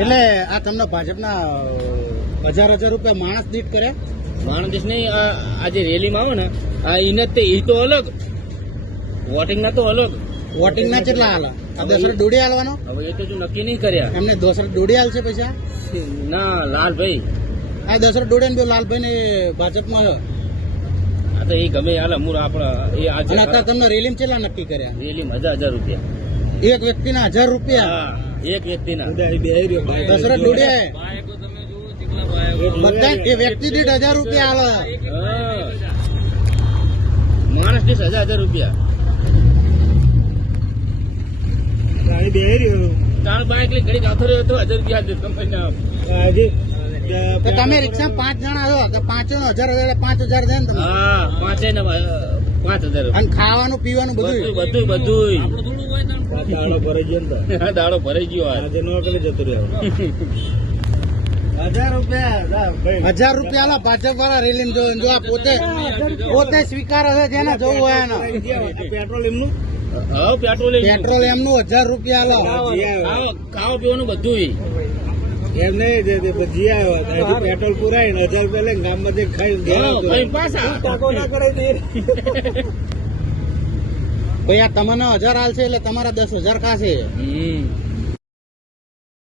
એટલે આ તમને ભાજપના 1000 રૂપિયા માણસ દીઠ કરે? માણસ દીઠ નહીં, આ જે રેલીમાં આવે ને આ એને તે ઈ તો અલગ, વોટિંગ ના તો અલગ. વોટિંગ ના કેટલા હાલ? આ દસરા ડોડી હાલવાનો? હવે એ તો જો નક્કી નહીં કર્યા. એમને દસરા ડોડી હાલશે પૈસા? ના લાલભાઈ, આ દસરા ડોડી ને લાલભાઈ ને ભાજપમાં. આ તો એ ગમે હાલ અમૂર આપણા એ આજે અને અત્યારે તમને રેલીમાં કેટલા નક્કી કર્યા? રેલીમાં 1000 રૂપિયા. એક વ્યક્તિના 1000 રૂપિયા? હા, એક વ્યક્તિના. દસરા ડોડિયા બધા એ વ્યક્તિ દીઠ 1000 રૂપિયા હાલે. હા. માણસ દીઠ 1000 રૂપિયા. તાર બાઈક લઈ ઘડી આવતો રહ્યો તો 1000 રૂપિયા તો તમે રિક્ષા 5 જણા છો તો 5 નો 1000 5000 થાય ને તમે? હા, 5000. અને ખાવાનું પીવાનું બધું બધું દાડો ભરાઈ ગયો. આજે નો કરી જતો રહ્યો. 1000 રૂપિયા આલા ભાજપ વાળા રેલી જો આ પોતે સ્વીકારે છે જેને જોવું હોય એને. પેટ્રોલ એમનું. હા, પેટ્રોલ એમનું 1000 રૂપિયા આલો. ખાવા પીવાનું બધું એમ નહીં જી આવ્યો પેટ્રોલ પુરાય ને 1000 રૂપિયા લઈને ગામમાં જઈને ખાઈ પાછા. ભાઈ આ તમને 1000 હાલ છે એટલે તમારા 10,000 ખાશે.